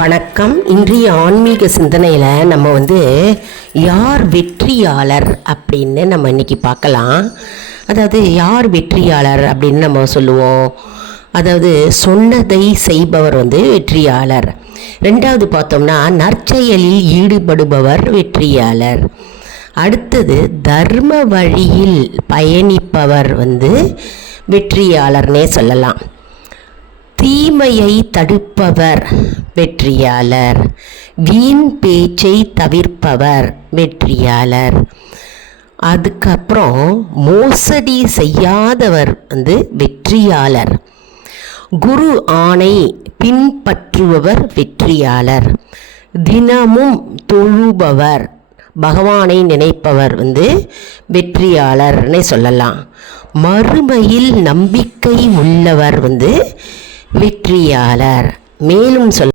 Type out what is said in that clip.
வணக்கம். இன்றைய ஆன்மீக சிந்தனையில் நம்ம வந்து யார் வெற்றியாளர் அப்படின்னு நம்ம இன்னைக்கு பார்க்கலாம். அதாவது யார் வெற்றியாளர் அப்படின்னு நம்ம சொல்லுவோம். அதாவது சொன்னதை செய்பவர் வந்து வெற்றியாளர். ரெண்டாவது பார்த்தோம்னா நற்செயலில் ஈடுபடுபவர் வெற்றியாளர். அடுத்தது தர்ம வழியில் பயணிப்பவர் வந்து வெற்றியாளர்னே சொல்லலாம். தீமையை தடுப்பவர் வெற்றியாளர். வீண் பேச்சை தவிர்ப்பவர் வெற்றியாளர். அதுக்கப்புறம் மோசடி செய்யாதவர் வந்து வெற்றியாளர். குரு ஆணை பின்பற்றுபவர் வெற்றியாளர். தினமும் தொழுபவர் பகவானை நினைப்பவர் வந்து வெற்றியாளர்னே சொல்லலாம். மறுமையில் நம்பிக்கை உள்ளவர் வந்து வெற்றியாளர். மேலும் சொல்ல